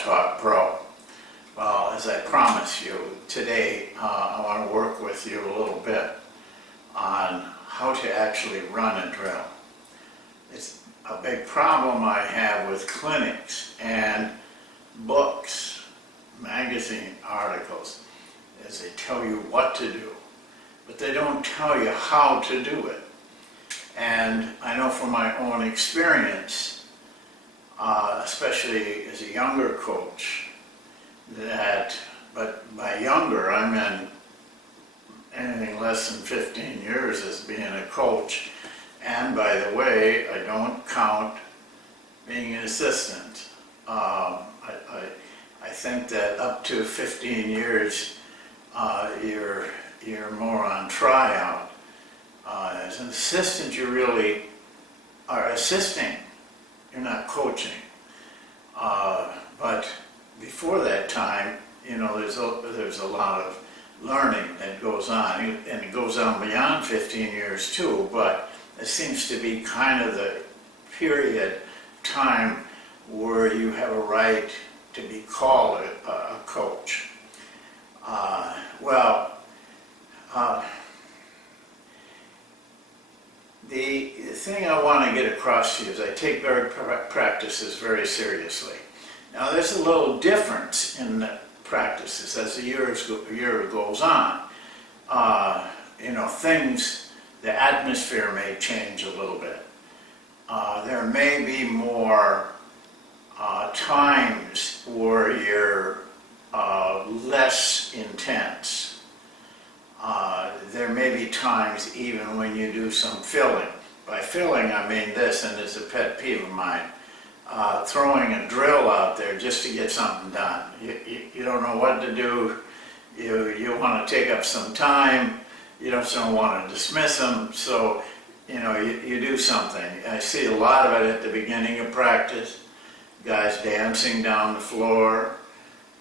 Talk Pro. Well, as I promised you, today I want to work with you a little bit on how to actually run a drill. It's a big problem I have with clinics and books, magazine articles, is they tell you what to do, but they don't tell you how to do it. And I know from my own experience, especially as a younger coach, but by younger I meant anything less than 15 years as being a coach. And by the way, I don't count being an assistant. I think that up to 15 years, you're more on tryout. As an assistant, you really are assisting. You're not coaching. But before that time, you know, there's a lot of learning that goes on, and it goes on beyond 15 years too, but it seems to be kind of the period time where you have a right to be called a coach. The thing I want to get across to you is I take practices very seriously. Now there's a little difference in the practices as the year goes on. You know, the atmosphere may change a little bit. There may be more times where you're less intense. There may be times even when you do some filling. By filling, I mean this, and it's a pet peeve of mine. Throwing a drill out there just to get something done. You don't know what to do. You want to take up some time. You don't want to dismiss them. So, you know, you do something. I see a lot of it at the beginning of practice. Guys dancing down the floor,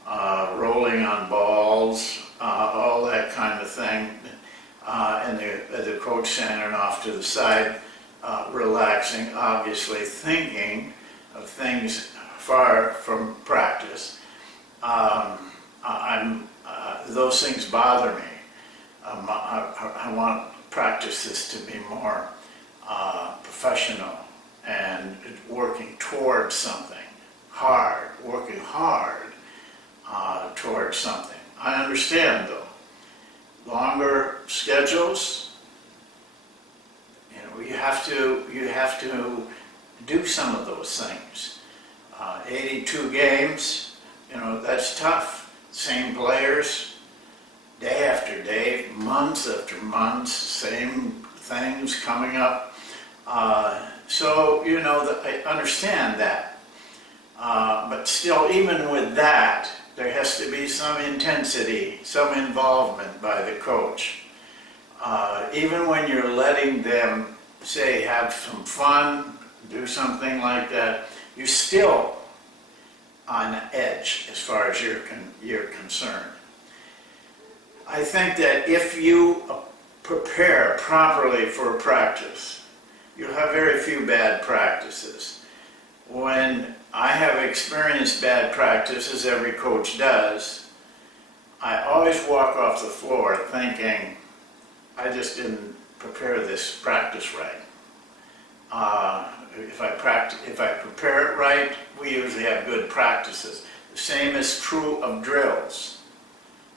rolling on balls, all that kind of thing. And the coach standing off to the side, relaxing, obviously thinking of things far from practice. Those things bother me. I want practices to be more professional and working towards something hard, working hard towards something. I understand though, longer schedules, you know, you have to do some of those things. 82 games, you know, that's tough. Same players, day after day, months after months, same things coming up. So, you know, I understand that. But still, even with that, there has to be some intensity, some involvement by the coach. Even when you're letting them, say, have some fun, do something like that, you're still on edge as far as you're concerned. I think that if you prepare properly for a practice, you'll have very few bad practices. When I have experienced bad practices, every coach does, I always walk off the floor thinking, I just didn't prepare this practice right. If I prepare it right, we usually have good practices. The same is true of drills.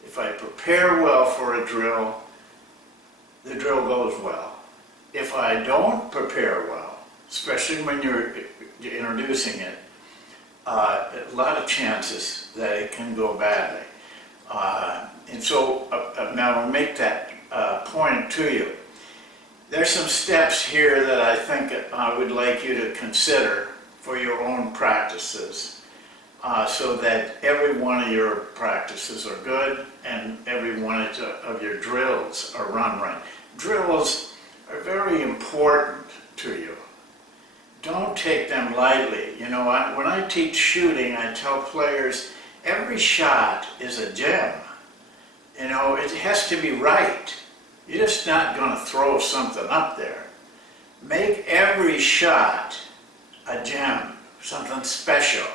If I prepare well for a drill, the drill goes well. If I don't prepare well, especially when you're introducing it, a lot of chances that it can go badly. And so now I'll make that point to you. There's some steps here that I think I would like you to consider for your own practices, so that every one of your practices are good and every one of your drills are run right. Drills are very important to you. Don't take them lightly. You know, when I teach shooting, I tell players every shot is a gem. You know, it has to be right. You're just not going to throw something up there. Make every shot a gem, something special.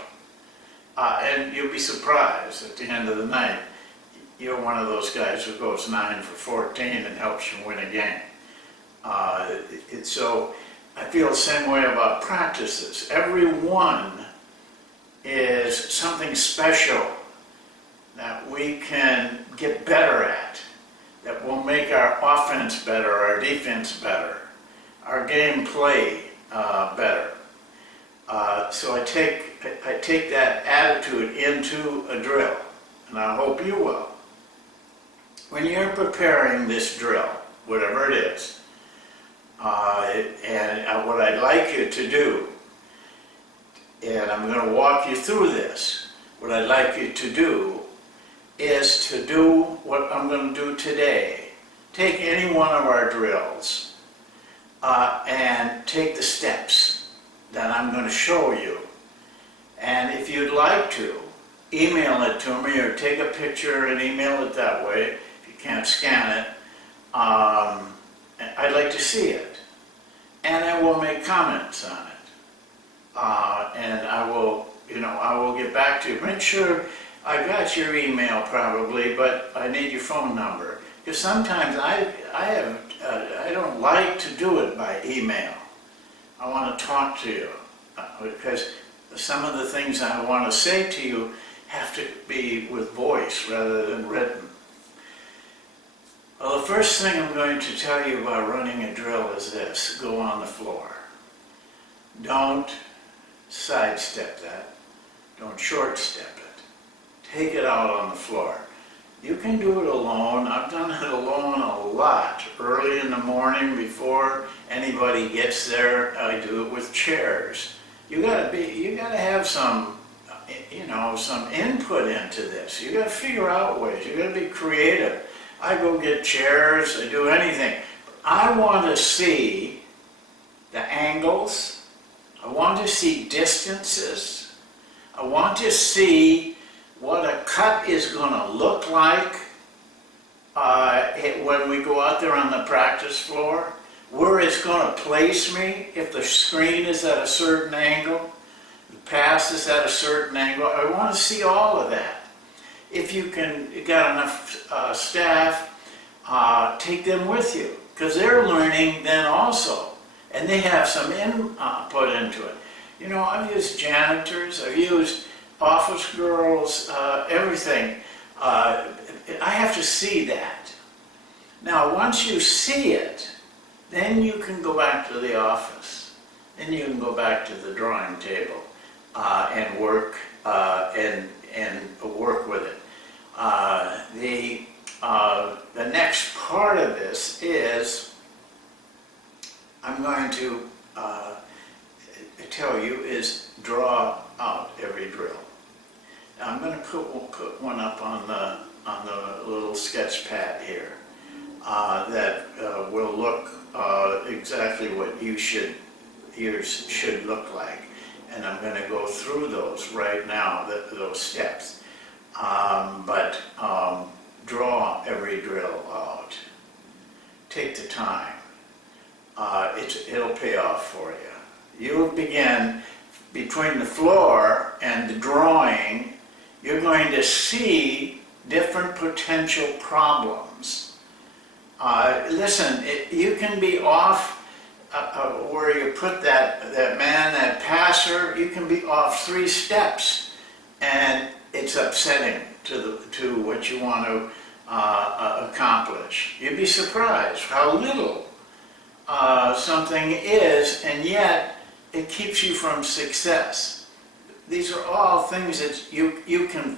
And you'll be surprised at the end of the night, you're one of those guys who goes 9 for 14 and helps you win a game. So I feel the same way about practices. Every one is something special that we can get better at, that will make our offense better, our defense better, our gameplay better. So I take that attitude into a drill, and I hope you will. When you're preparing this drill, whatever it is, and what I'd like you to do, and I'm going to walk you through this, what I'd like you to do is to do what I'm going to do today. Take any one of our drills and take the steps that I'm going to show you. And if you'd like to, email it to me or take a picture and email it that way. If you can't scan it, I'd like to see it. And I will make comments on it. And I will get back to you. Make sure I got your email probably, but I need your phone number. Because sometimes I don't like to do it by email. I want to talk to you because some of the things I want to say to you have to be with voice rather than written. Well, the first thing I'm going to tell you about running a drill is this: go on the floor. Don't sidestep that. Don't short step it. Take it out on the floor. You can do it alone. I've done it alone a lot. Early in the morning before anybody gets there, I do it with chairs. You gotta have some, some input into this. You gotta figure out ways. You gotta be creative. I go get chairs. I do anything. I want to see the angles. I want to see distances. I want to see what a cut is going to look like when we go out there on the practice floor, where it's going to place me if the screen is at a certain angle, the pass is at a certain angle. I want to see all of that. If you got enough staff, take them with you, because they're learning then also, and they have some input into it. You know, I've used janitors, I've used office girls, everything. I have to see that. Now, once you see it, then you can go back to the office. Then you can go back to the drawing table and work work with it. The next part of this is I'm going to tell you is draw out every drill. Now I'm going to put one up on the little sketch pad here that will look exactly what yours should look like, and I'm going to go through those right now, those steps. But draw every drill out. Take the time. It'll pay off for you. You'll begin between the floor and the drawing. You're going to see different potential problems. Listen, you can be off where you put that man, that passer. You can be off 3 steps, and it's upsetting to what you want to accomplish. You'd be surprised how little something is, and yet it keeps you from success. These are all things that you can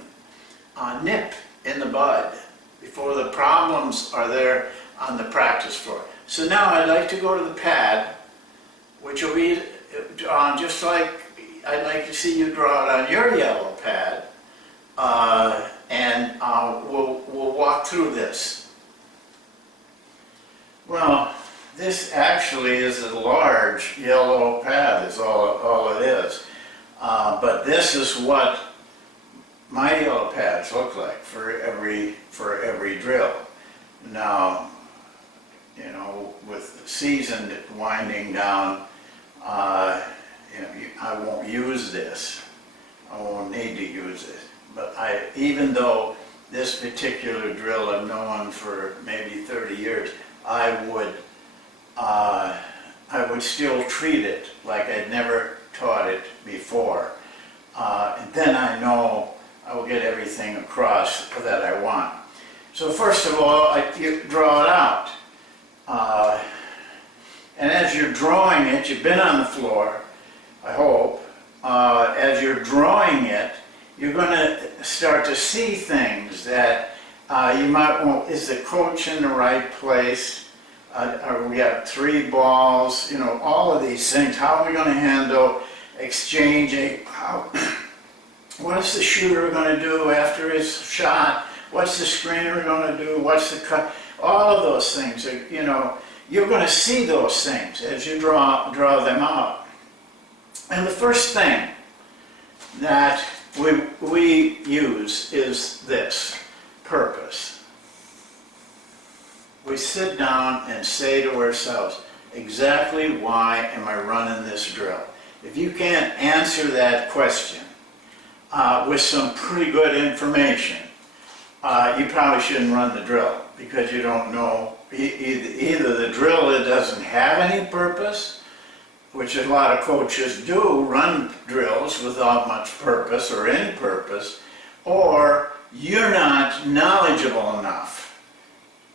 nip in the bud before the problems are there on the practice floor. So now I'd like to go to the pad, which will be just like I'd like to see you draw it on your yellow pad, and we'll walk through this. Well, this actually is a large yellow pad, is all it is. But this is what my yellow pads look like for every drill. Now, you know, with the season winding down, I won't use this. I won't need to use it. But even though this particular drill I've known for maybe 30 years, I would still treat it like I'd never taught it before. And then I know I will get everything across that I want. So first of all, you draw it out. And as you're drawing it, you've been on the floor, I hope. As you're drawing it, you're going to start to see things that you might want. Is the coach in the right place? We got 3 balls, you know, all of these things. How are we going to handle exchanging? What is the shooter going to do after his shot? What's the screener going to do? What's the cut? All of those things, you know, you're going to see those things as you draw them out. And the first thing that we use is this, purpose. We sit down and say to ourselves, exactly why am I running this drill? If you can't answer that question with some pretty good information, you probably shouldn't run the drill, because you don't know either the drill that doesn't have any purpose, which a lot of coaches do, run drills without much purpose or any purpose, or you're not knowledgeable enough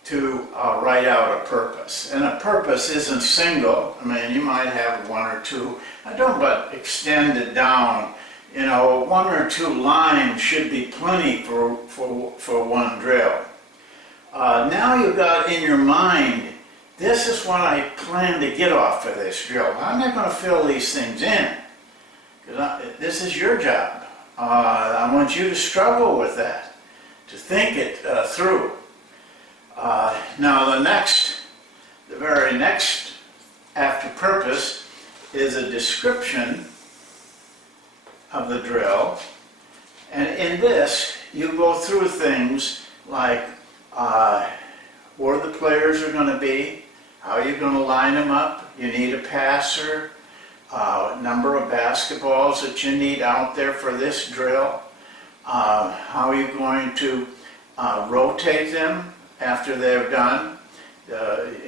to write out a purpose. And a purpose isn't single. I mean, you might have 1 or 2. I don't, but extend it down. You know, 1 or 2 lines should be plenty for one drill. Now you've got in your mind, this is what I plan to get off of this drill. I'm not going to fill these things in, because this is your job. I want you to struggle with that, to think it through. Now the very next after purpose is a description of the drill, and in this you go through things like where the players are going to be, how you're going to line them up, you need a passer, number of basketballs that you need out there for this drill, how you're going to rotate them after they're done.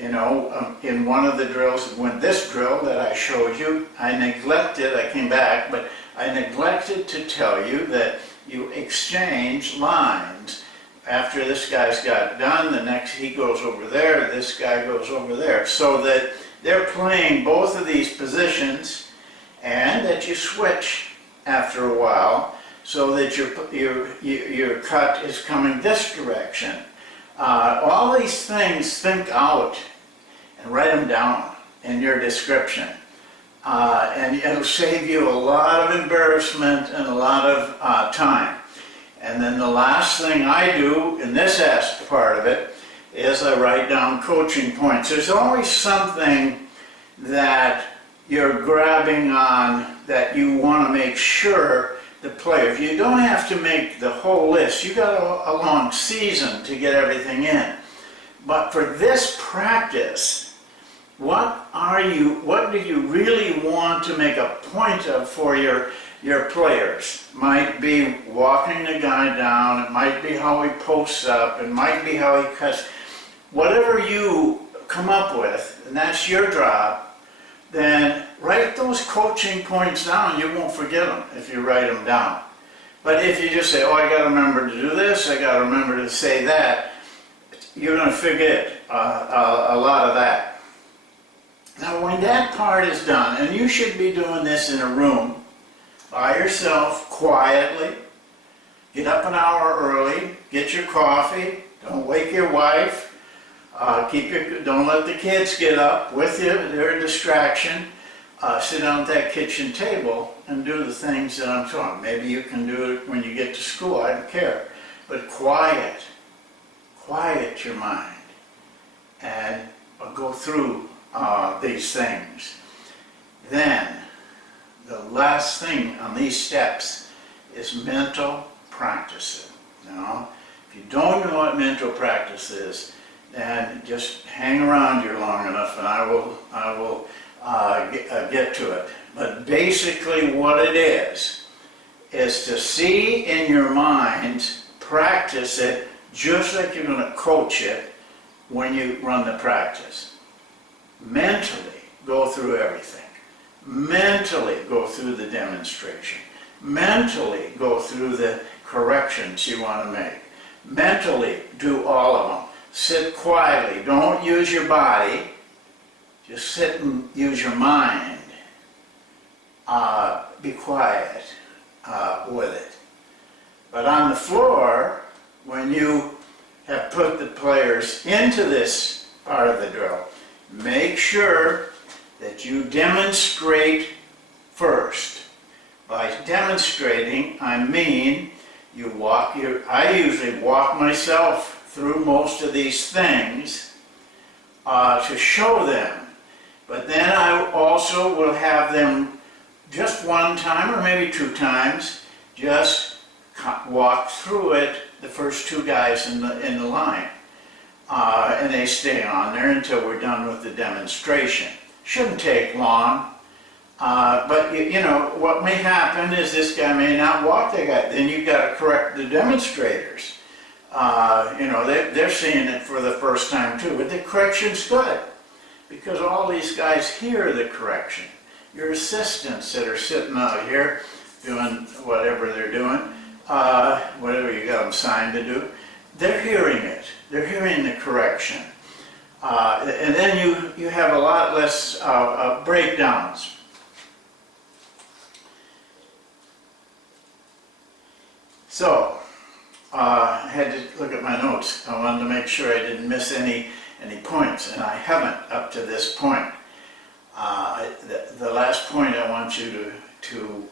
You know, in one of the drills, when this drill that I showed you, I came back, but I neglected to tell you that you exchange lines. After this guy's got done, the next he goes over there, this guy goes over there, so that they're playing both of these positions, and that you switch after a while, so that your cut is coming this direction. All these things, think out and write them down in your description. And it'll save you a lot of embarrassment and a lot of time. And then the last thing I do in this part of it is I write down coaching points. There's always something that you're grabbing on that you want to make sure the player. You don't have to make the whole list. You got a long season to get everything in. But for this practice, what do you really want to make a point of for your players? Might be walking the guy down, it might be how he posts up, it might be how he cuts. Whatever you come up with, and that's your job, then write those coaching points down. You won't forget them if you write them down. But if you just say, oh, I got to remember to do this, I got to remember to say that, you're going to forget a lot of that. Now, when that part is done, and you should be doing this in a room, by yourself, quietly, get up an hour early, get your coffee, don't wake your wife, don't let the kids get up with you, they're a distraction. Sit down at that kitchen table and do the things that I'm talking. Maybe you can do it when you get to school, I don't care. But quiet your mind and go through these things. Then, the last thing on these steps is mental practicing. Now, if you don't know what mental practice is, then just hang around here long enough, and I will get to it. But basically, what it is is to see in your mind, practice it just like you're going to coach it when you run the practice. Mentally go through everything. Mentally go through the demonstration. Mentally go through the corrections you want to make. Mentally do all of them. Sit quietly. Don't use your body. Just sit and use your mind. Be quiet with it. But on the floor, when you have put the players into this part of the drill, make sure that you demonstrate first. By demonstrating, I mean I usually walk myself through most of these things to show them. But then I also will have them just one time or maybe 2 times just walk through it, the first 2 guys in the line. And they stay on there until we're done with the demonstration. Shouldn't take long. But you know, what may happen is this guy may not walk the guy. Then you've got to correct the demonstrators. You know, they're seeing it for the first time too. But the correction's good because all these guys hear the correction. Your assistants that are sitting out here doing whatever they're doing, whatever you got them signed to do, they're hearing it. They're hearing the correction. And then you have a lot less breakdowns. So, I had to look at my notes. I wanted to make sure I didn't miss any points, and I haven't up to this point. The last point I want you to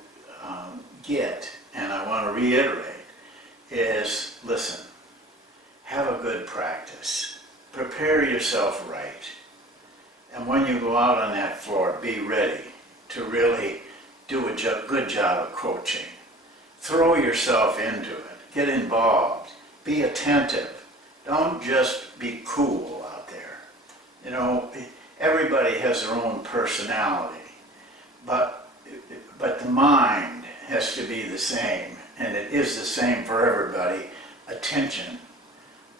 get, and I want to reiterate, is listen, have a good practice. Prepare yourself right. And when you go out on that floor, be ready to really do a good job of coaching. Throw yourself into it. Get involved. Be attentive. Don't just be cool out there. You know, everybody has their own personality, but the mind has to be the same, and it is the same for everybody. Attention,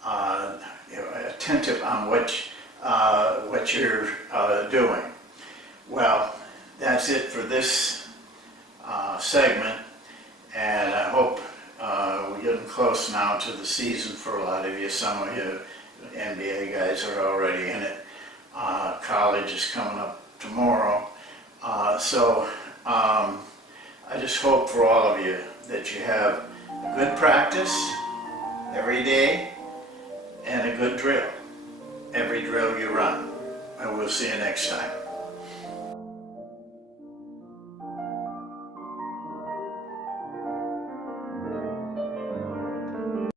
you know, attentive on what you're doing. Well, that's it for this segment, and I hope we're getting close now to the season for a lot of you. Some of you NBA guys are already in it. College is coming up tomorrow. So I just hope for all of you that you have a good practice every day and a good drill every drill you run. And we'll see you next time.